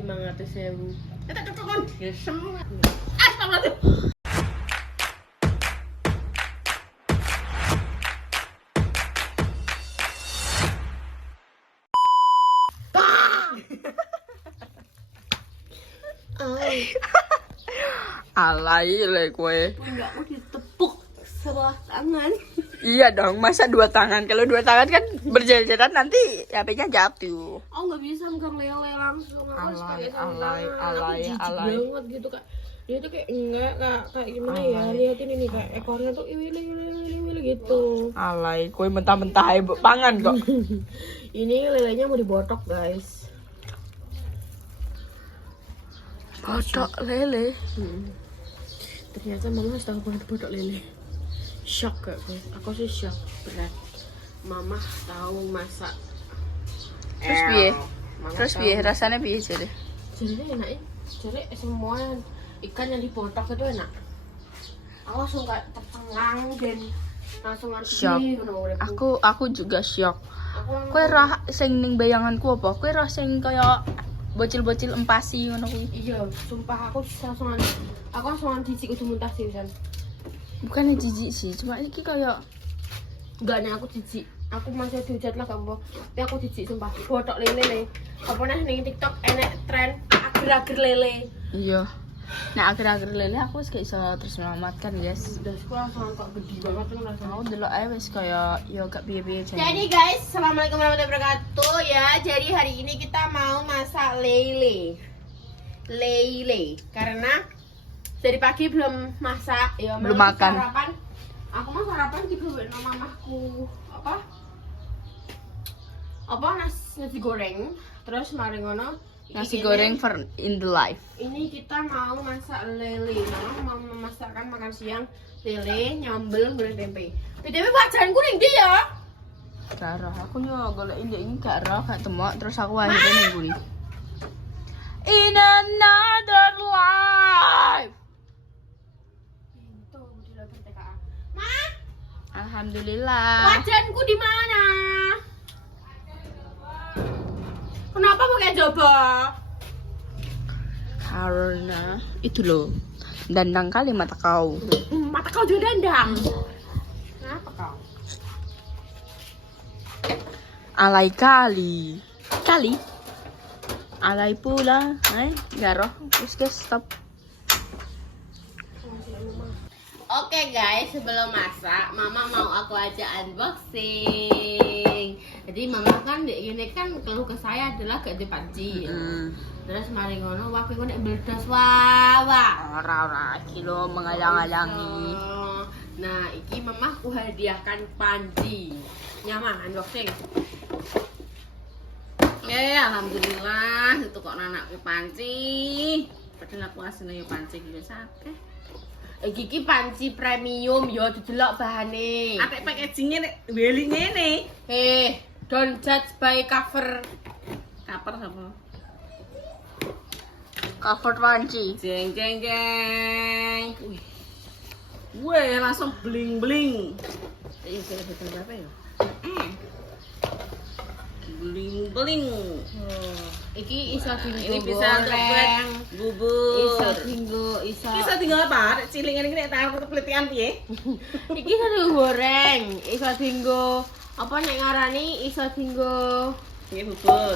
500.000. Kita ketemu ya semua. Alay le kue. Punggakmu ditepuk sebelah tangan. Iya dong, masa 2 tangan? Kalau 2 tangan kan berjalan-jalan nanti HP-nya jatuh. Oh nggak bisa megang lele langsung. Aku harus pakai Alay, tangan. Aku jijik alay. banget gitu kak. Dia tuh kayak enggak kak, kayak gimana ya? Lihatin ini kayak ekornya tuh iwil gitu. Alay, kue mentah-mentah ibu pangan kok. Ini lelenya mau dibotok guys. Botok lele. Ternyata mama harus tahu banget botok lele. Shock gak gue? Aku sih shock berat. Mama tahu masak. Terus piye? Mama Terus tahu piye masak. rasanya piye jadi? Jadi enak ya. Jadi semua ikan yang dibotok itu enak. Aku langsung kayak tercengang dan langsung Shock. Aku juga shock. Kue Aku roh sing ning bayanganku apa? Kue roh sing kaya bocil-bocil empasi ngono kuwi. iya, sumpah aku langsung jijik udah muntah sih San. Bukannya jijik sih, cuma iki kaya Enggak nih aku jijik. Aku masih dihujat lah kamu. Tapi aku jijik sumpah. Botok lele nih. Apa nih ning TikTok enek tren agar-agar lele. iya. Nah, akhir-akhir lele aku wis gak iso terus menyelamatkan, guys. Udah aku langsung kok gede banget tuh rasanya. Aku delok ae wis kaya ya gak piye-piye jane. Jadi guys, assalamualaikum warahmatullahi wabarakatuh ya. Jadi hari ini kita mau masak lele, karena dari pagi belum masak ya. Belum malam makan. Sarapan. Aku mau sarapan gitu sama mamahku apa nasi goreng. Terus mari ngono. Nasi goreng for in the life. Ini kita mau masak lele. Mama mau memasakkan makan siang lele, nyambel, goreng tempe. BTW wajanku ning ndi ya? Gak roh, aku yo golek ini gak roh, gak temok, terus aku akhirnya ning kuwi. In another life. Itu udah TKA. Ma, Alhamdulillah. wajanku di mana? Kenapa pakai coba? Karena itu loh, dandang kali mata kau. Mata kau juga dandang. Kenapa kau? Alay kali. Alay pula. Gak roh. Terus guys, stop. Oke guys, sebelum masak, mama mau aku aja unboxing. Jadi mama kan ini kan keluh ke saya adalah gak di panci. Terus mari ngono waktu itu nek meledos wawa. Ora kilo mengalang-alangi. Nah, iki mama aku hadiahkan panci. Nyaman unboxing. Alhamdulillah itu kok anakku panci. Padahal aku asline yo panci iki wis akeh. Iki panci premium yo didelok bahane. Apik packagingnya nek weli ngene. Don't judge by cover. Cover apa? Cover panci. Jeng. Wih, langsung bling-bling. Iya, kira betul berapa ya? Bling-bling. Iki iso dinggo Ini bisa untuk buat bubur. Iso dinggo, Bisa tinggal apa? Cilik ini nek taruh ketelitian piye? Iki iso dinggo goreng, iso dinggo apa nek ngarani iso dinggo Ini bubur.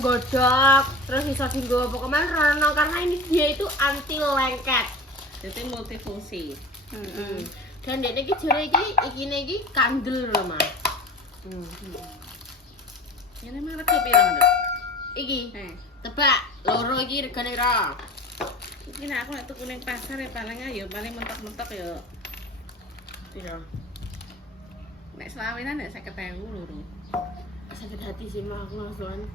godok, terus iso dinggo pokoknya rono karena ini dia itu anti lengket. Jadi multifungsi. Dan dia iki jare iki kandel lho, Mas. Ini memang rega piro, Nduk? Iki. Tebak, loro iki regane piro? Iki nek aku nek tuku ning pasar ya paling ayo paling mentok-mentok ya. Piro? Nek selawinan nek 50.000 loro. Sakit hati sih mah aku langsung.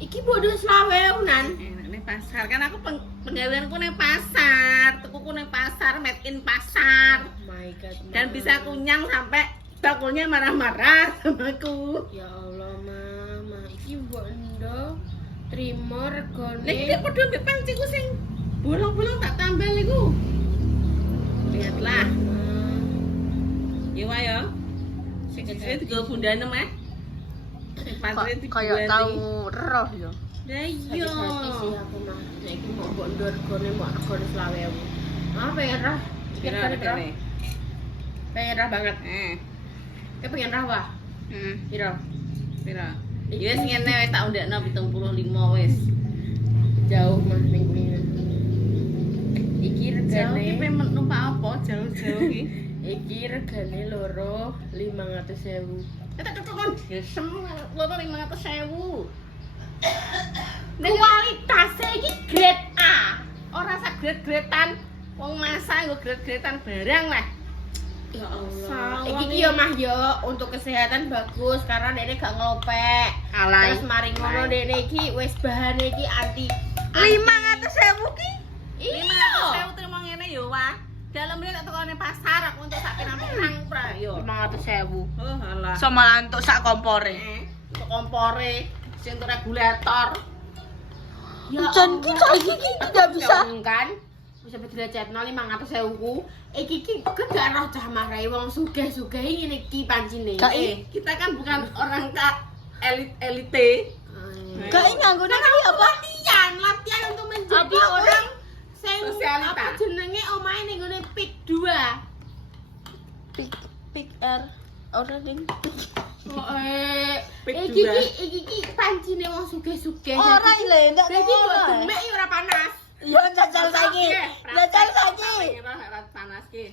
Iki bodoh selaweunan. Enak ning pasar kan aku penggaweanku ning pasar, tukuku ning pasar, made in pasar. Oh my god. Dan bisa kunyang sampai bakulnya marah-marah sama aku. Ya Allah, Mama. Iki mbok endo trimo regane. Nek iki padha mbek panciku sing bolong-bolong tak tambal iku. Lihatlah. Yo ayo. Sing kecil digo bundanem Sing pancene Kayak tahu roh ya. Lah iya. Sakit hati sih aku mbok ndur regane mbok regane 20.000. Ah pengen rah. Kira Pengen rah. regane. Pengen rah banget. Pengen rah wah. Piro? Pira? Ya wis ngene wis tak undekno 75 wis. Jauh mah ning kuwi. Iki Jauh iki regane pe numpak apa jauh-jauh iki? iki regane loro 500.000. Tak tekon desem loro 500.000. Kualitasnya iki grade A. Ora sak grade-gradean. Wong masak nggo grade-gradean barang lah. Ya Allah. Sawang Iki yo mah yo untuk kesehatan bagus karena dene gak ngelopek. Alay. Terus mari ngono dene iki wis bahane iki anti 500.000 ki? Iya. 500.000 terima ngene yo, Wah. Dalam ini tak tekone pasar aku untuk sak pirang-pirang pra yo. 500.000. Oh, alah. So malah untuk sak kompore. Untuk kompore, sing untuk regulator. Ya Dan kita iki tidak bisa. kan. Bisa dilecetno 500.000 ku. Iki gak roh cah marahi wong sugih-sugih ngene iki pancine. Gak Kita kan bukan orang elite. Gak nganggo iki apa? Latihan untuk menjadi Apa, orang sing Sosialita. apa jenenge omahe ning gone pik 2. Pick R. Ora ding. Pik Iki pancine wong sugih-sugih. Ora ile ndak Dadi ora. kok demek ya ora panas. Yo jajal saiki. Jajal saiki. Panas ki.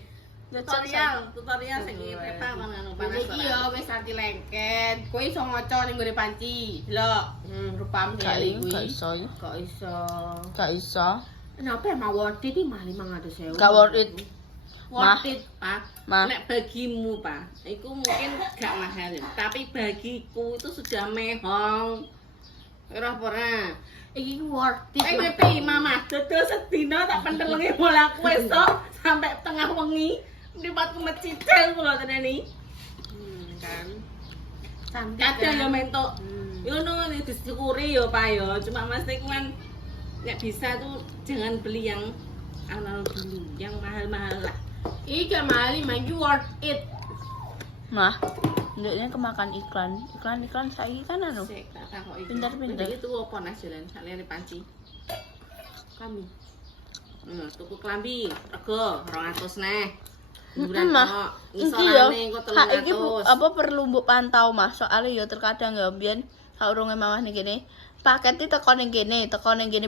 Jajal. Tutorial sing pepa kan anu panas. Iki yo wis anti lengket. Kowe iso ngaca ning gone panci. Delok. Rupam Gak kali kuwi. iso. Kok iso. Gak iso. Kenapa emang worth it iki mah 500.000? Gak worth it. Worth it, Pak. Mah. Nek bagimu, Pak, itu mungkin gak mahal, ya. Tapi bagiku itu sudah mehong. Ora ora. Iki worth it. Ngerti, Mama? Dodol sedina tak pentelengi mulaku esuk sampai tengah wengi. Ndipatku mecicil kula teneni. Kan. Cantik. Kadang ya kan? mentok. Yo no disyukuri yo, Pak yo. Cuma mesti kan nek bisa tuh jangan beli yang analog dulu, yang mahal-mahal lah. Iki gak mahal, iki worth it. Mah. Ndeknya kemakan iklan. Iklan saiki kan anu. Sik tak takoki. Pinter-pinter. Itu apa nasilan salene panci? Kami. Tuku klambi rego 200 neh. Mah. Iki yo. Hak iki apa perlu mbok pantau Mah. Soale yo terkadang ya mbiyen saurunge mamah ning kene. Paket teko ning kene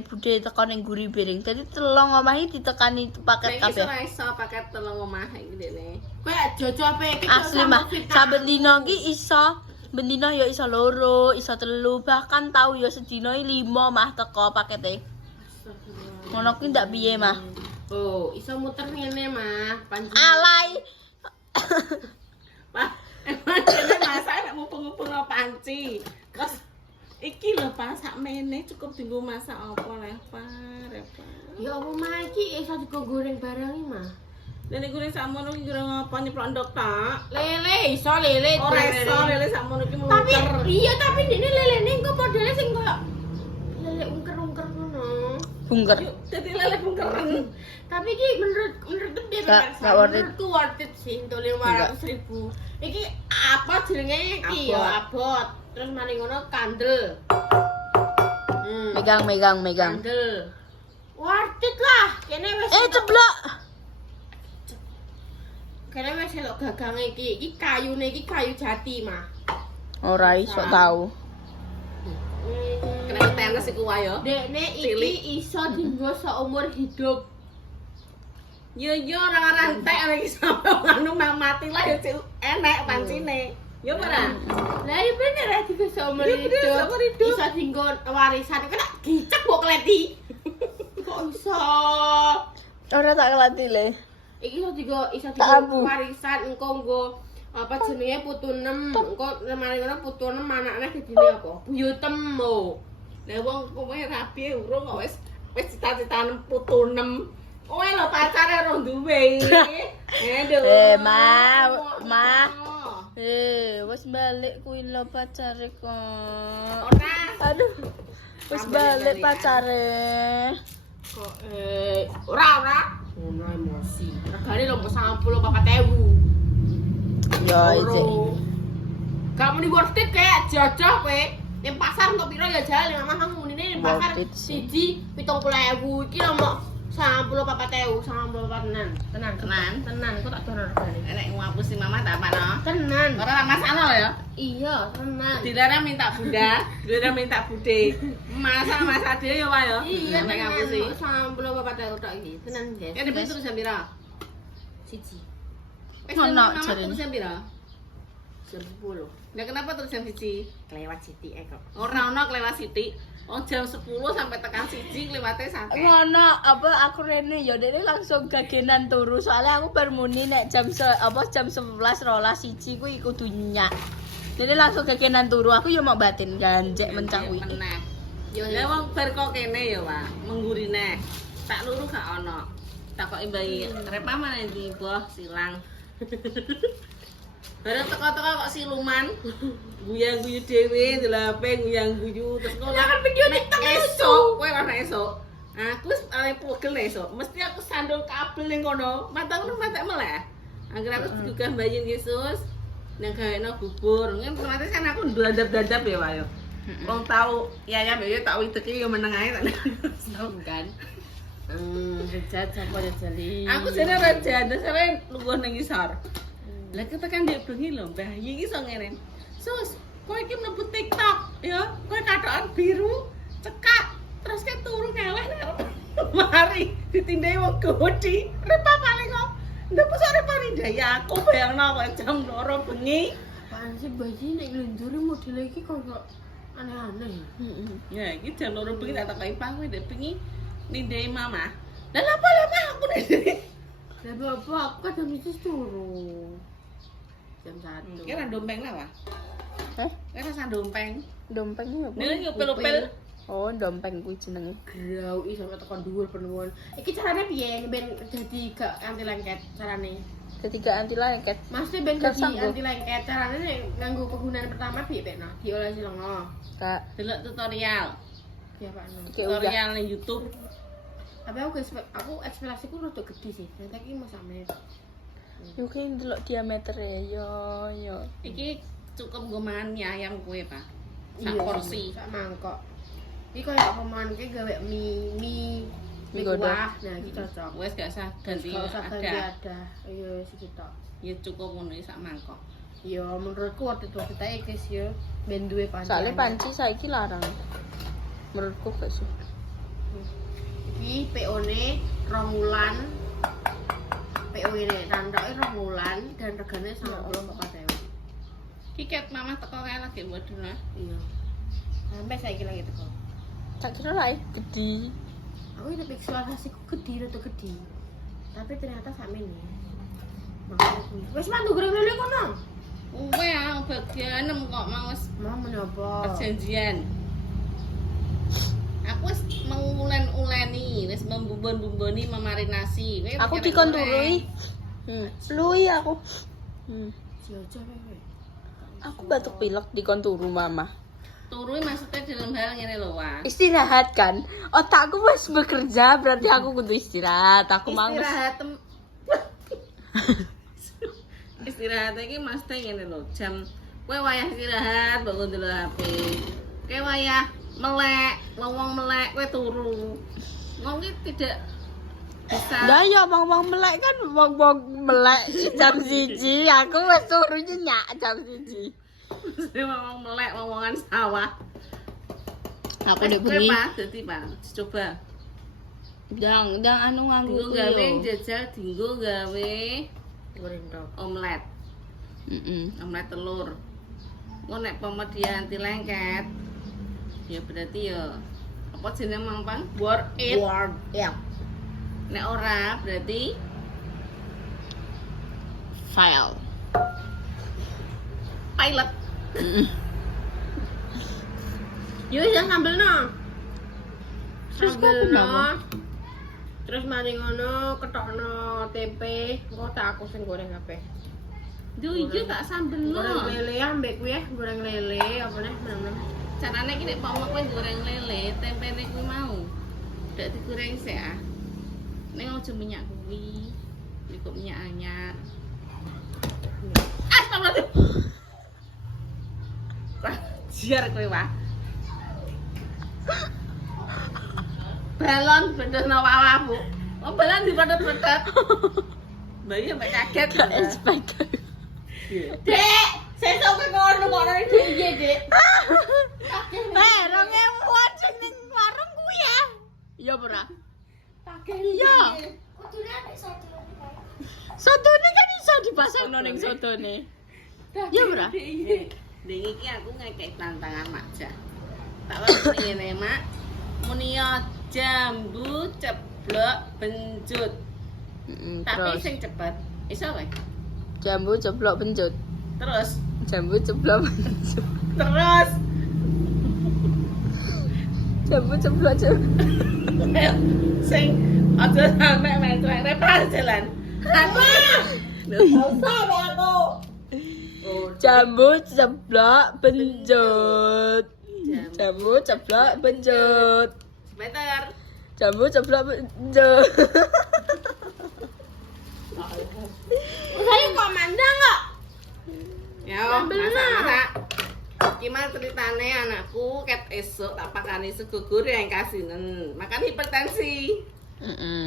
budhe teko ning guri piring. Dadi telung omah iki ditekani paket kabeh. Iso paket telung omah iki dene. Kowe jojo apa iki? Asli Mah. Saben dina iki iso bendina ya iso loro, iso telu, bahkan tau ya sedina 5 Mah teko pakete. Ngono kuwi ndak piye Mah. Oh, iso muter ngene mah. Panci. Alay. Pak, emang dene masak nek mumpung-mumpung panci. Terus iki lho Pak, sakmene cukup dienggo masak apa Pak? Ya apa mah iki iso digo goreng barang iki mah. Lele goreng sakmono iki goreng apa nyeplok ndok tak? Lele iso lele. Ora iso lele sakmono iki Tapi muter. iya tapi dene lelene engko padahal sing koyo lele ungker-ungker ngono. Bungker. Yuk, dadi lele bungkeren. Tapi iki menurutku dia Gak worth it. menurutku worth it sih untuk 500.000. Iki apa jenenge iki ya abot. Terus mari ngono kandel. Megang. Kandel. Worth it lah. Kene wis Ceblok. kene wis elok gagang iki. Iki kayune iki kayu jati mah. Ora iso tau. Kenapa tenis iku wae yo? Dekne iki iso dienggo seumur hidup. Yo ora rantek iki sampe anu mati lah ya enek pancine. Yo ora. Lah iya bener ya dienggo seumur Iya, bener, hidup. seumur hidup. Iso dienggo warisan. Kena gicek kok kleti. Kok iso? Ora tak kelati le. Iki iso Tak dienggo abu. warisan engko nggo apa jenenge putu 6. Engko mari ngono putu 6 anakne gedine apa? Buyutem mo. Lah wong kowe rapi urung kok wis cita-citane putu 6. Kowe lho pacare ora duwe. Aduh. Ma. Wis balik kuwi lho pacare kok. Ora. Aduh. Wis balik pacare. Kok ora. Ngono emosi. Regane lho 94.000. Yo iki. Kamu di worth it kayak jodoh kowe. Ning pasar kok piro ya jale mamah muni ning pasar Worth it sih. siji 70.000 iki lho 94.000 tenan kok tak dono regane Enek ngapusi mama tak apa tenan Ora masalah ya. iya tenan Dilarang minta bunda, dilarang minta bude. Masa dhewe ya wae ya. iya Nek tenan ngapusi. 94.000 tok iki tenan guys Ya dipun terus jam pira? siji Wis Ono mama jarene. terus jam pira? jam 10 Lah kenapa terus jam 1? kelewat sithik kok Ora ono kelewat sithik. Oh jam 10 sampai tekan 1 kelewate sampai. Ngono, apa aku rene ya dene langsung gagenan turu soalnya aku bar muni nek jam jam 11 rolas siji kuwi kudu nyak. Dene langsung gagenan turu aku ya mau batin ganjek mencang kuwi. Meneh. yo Lah wong bar kok kene ya, Wak. Menggurine. Tak luru gak ono. Takoki bayi, rep mana ndi boh silang. Bareng teko-teko kok siluman. Guyang-guyu dhewe ndelape guyang-guyu terus ngono. Lah kan video TikTok esuk, kowe ana esuk. Aku wis arep pegel esuk. Mesti aku sandung kabel ning kono. Mataku matek meleh. Angger aku digugah bayi Yesus. Nang gaweno bubur. Ngene ternyata kan aku ndandap-dandap ya wae. Wong tau yayam ya tak wideki ya meneng ae tak. kan jajat sapa jajali Aku jane raja, dasare lungguh ning isor. Lah ketekan ndek bengi lho, Mbah. Iki iso ngene. Sus, kowe iki mlebu TikTok ya. Kowe katokan biru, cekak, terus ke turu ngeleh nang mari ditindai wong godi. Rep paling kok. Ndep sore panindaya aku bayangno kok jam 2 bengi. apaan sih bayi nek glendure model iki kok aneh-aneh Ya, iki jam 2 bengi tak takoki Pak kowe ndek bengi nindai mama. Lah apa aku nindai? lah bapak aku kan jam itu turu jam 1 Kira dompeng lah, Wak. Heh, Kira sandompeng. dompeng iki apa? Nih upel-upel. Oh, dompeng kuwi jenenge. grau iso tekan dhuwur penuhun iki carane piye ben dadi gak anti lengket carane Ketiga anti lengket. maksudnya ben Gak dadi sanggup. anti lengket carane nek nganggo penggunaan pertama piye pekno diolah silengo Kak, Delok tutorial. ya Pak no iki udah. Tutorial ning YouTube. tapi aku ekspektasiku rada gede sih ternyata iki mau sampe Yo ki ndelok diameter yo. Iki cukup nggo mangan mie ayam kowe, Pak. Sak Iya, porsi. sak mangkok iki kaya pemain ki gawe mie Mie godok. kuah nah iki cocok Wes gak usah ganti gak usah ganti ada. ada iya sih kita Ya cukup ngono sak mangkok. ya menurutku waktu itu kita guys ya ben duwe panci Soalnya panci saiki larang. Menurutku gak sih. iki PO ne 2 wulan PO ini tandoke 2 wulan dan regane 94.000 Tiket mama teko kae lagi buat dulu. iya sampai saiki lagi teko Tak kira lah gede. aku udah visualisasiku gede rada gede tapi ternyata sama ini makanya wes mantu goreng lele kono Kowe ah bagian kok mau wis mau menapa perjanjian. Aku wis mengulen-uleni, wis membumbon-bumboni memarinasi. Kowe Aku pikir dikon goreng. turui. Lui aku. Jojo wewe Aku batuk pilek dikon turu mama. Turui maksudnya dalam hal ngene lho, Wak. Istirahat kan. Otakku wis bekerja berarti aku kudu istirahat. Aku mau Istirahat iki mesti ngene lho, jam kowe wayah istirahat bangun dulu HP. Kowe wayah melek, wong melek kowe turu. Wong iki tidak bisa. Lah ya wong melek kan wong melek jam 1. Aku wis turu nyak jam 1. Wong melek wong-wongan sawah. Aku ndek Kowe bengi. Pak, dadi Pak, coba. Ndang anu nganggo Dinggo gawe jajal dinggo gawe goreng tok omelet. Omelet telur. Engko nek pemedia anti lengket, ya berarti ya apa jenenge Mang Pang? Worth it. word ya Nek ora berarti file. pilot. yo ya sambel no Terus sambel kok kenapa? terus mari ngono ketokno tempe engko tak aku sing goreng kabeh Duh iki tak sambel goreng no. lele ambek kuwi ya goreng lele apa nih meneng Carane iki nek pomo kowe goreng lele, tempene kuwi mau. Ndak digoreng sik ah. Ning aja minyak kuwi. Iki minyak anyar. Astagfirullah. Jiar kowe wah. Balon bedes no wawamu. Oh balon dipedet-pedet. Bayi sampe kaget. Gak expect. Dek, sesuk kowe ngono kok ora iki, Dek. Rongemuan sing ning warung kuwi ya. Iya ora? Pakai Iya. Sotone kan iso dipasangno ning sotone. Iya ora? Ning iki aku ngekek tantangan Makja. Tak wae ngene, Mak. Muni yo jambu ceblok benjut. Tapi Terus sing cepet iso wae. jambu ceblok pencut. Terus Jambu ceblok pencut. terus Jambu ceblok ayo sing aja sampe metrek pas jalan. Apa? usah aku. jambu ceblok pencut. Jambu ceblok pencut. Meter. Jambu ceblok pencut. Saya kok mandang kok. Ya, masak-masak. Gimana ceritane anakku ket esuk tak pakani sego goreng kasinen. Makan hipertensi.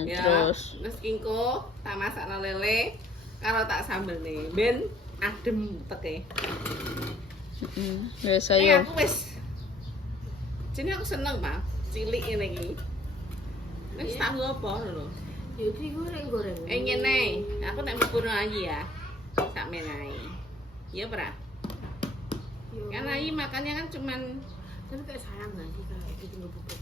Ya, Terus terus kingko tak masakno lele karo tak sambel nih. Ben adem teke. biasa Nek yo. aku wis jenenge aku seneng, Pak. Cilik ngene iki. Wis tahu apa lho. Jadi goreng-goreng. Ngene, aku nek mlebu ayi ya. Tak menai. Iya, Pra. Kan ayi makannya kan cuman Tapi kayak sayang gak sih kalau gitu ngebubur?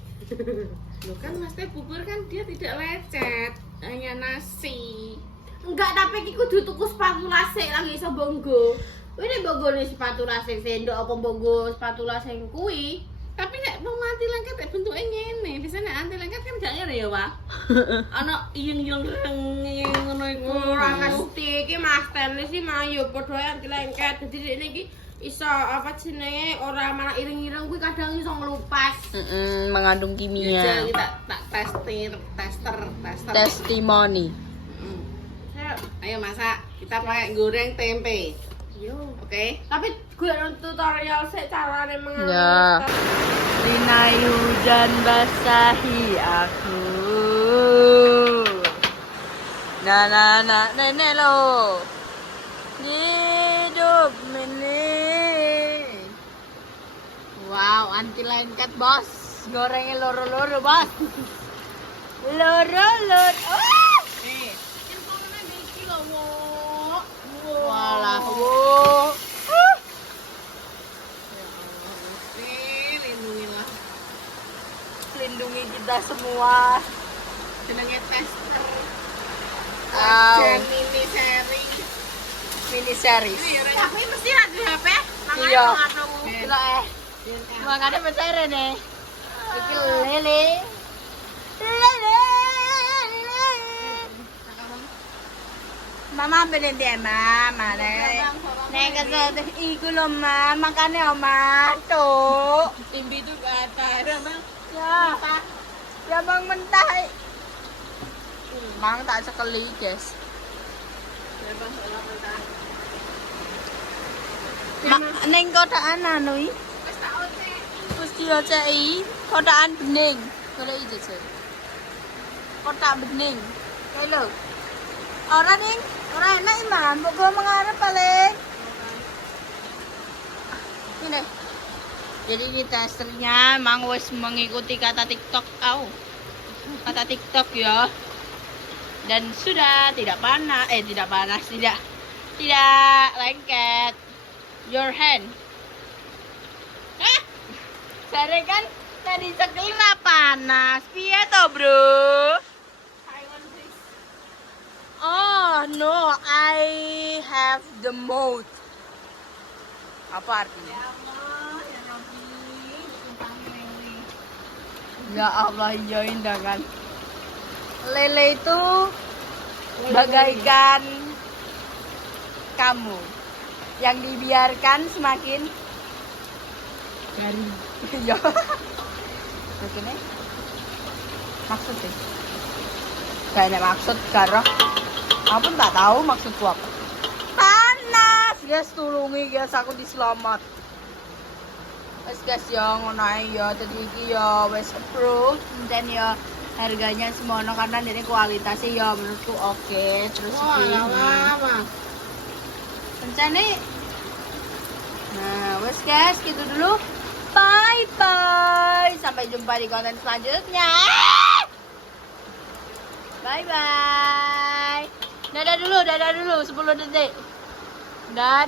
Loh kan Mas Teh bubur kan dia tidak lecet, hanya nasi. Enggak, tapi iki kudu tuku spatula sik lagi iso bonggo. Kowe nek bonggone spatula sing sendok apa bonggo spatula sing kuwi? Tapi nek mau anti lengket nek bentuke ngene, biasane nek anti lengket kan gak ngene ya, Wak. Ana iyeng-iyeng ngono iku. Ora mesti iki Mas Tenis sih mayo padha ae anti lengket. Dadi dekne iki iso apa jenenge ora malah iring-iring kuwi kadang iso ngelupas. Mengandung Ya kimia. kita tak tester. Testimoni. Ayo masak, kita pakai goreng tempe. Yo. Oke? Tapi gue tutorial sik carane mengalir. Ya. Rinai hujan basahi aku. Nenek lo. Hidup ini. Wow, anti lengket bos. Gorengnya loro-loro bos. Loro-loro. Oh! Nih, infone iki lho, Wak. Walah, wo. Lindungilah. Lindungi kita semua. Jenenge tester. Au. Jen mini sharing. Mini series. Tapi mesti ra di HP. Makanya Iya. ngatamu. Gila makanya percaya nih. Iki lele. Lele. Mama beli dia mama nek. Nek kesel iku lho ma, makane oma tuh. Timbi itu ke atas. Ya. Ya bang mentah. Mang tak sekali, guys. Neng kotaan anu i. Wis dioceki kotaan bening. Golek iki jajal. Kotak bening. Kae lho. Ora ning, ora enak imam, mbok go mengarep paling. Ini. Jadi ini testernya emang wis mengikuti kata TikTok kau. Kata TikTok ya. Dan sudah tidak panas, tidak lengket. Your hand. Sare kan tadi sekelina panas. Piye to, Bro? Oh, no, I have the mouth. Apa artinya? Ya Allah, ya indah kan. Lele itu bagaikan kamu yang dibiarkan semakin garing. Ya. Begini. Maksudnya? Banyak maksud karo. Aku tak tahu maksudku apa. Panas, guys, tulungi guys aku diselamat. Wes guys yo ngono ae yo dadi iki yo wes approved dan yo harganya semono karena ini kualitasnya yo menurutku oke terus Wah, iki lama. rencane nah wes guys gitu dulu bye bye sampai jumpa di konten selanjutnya bye bye dadah dulu 10 detik dadah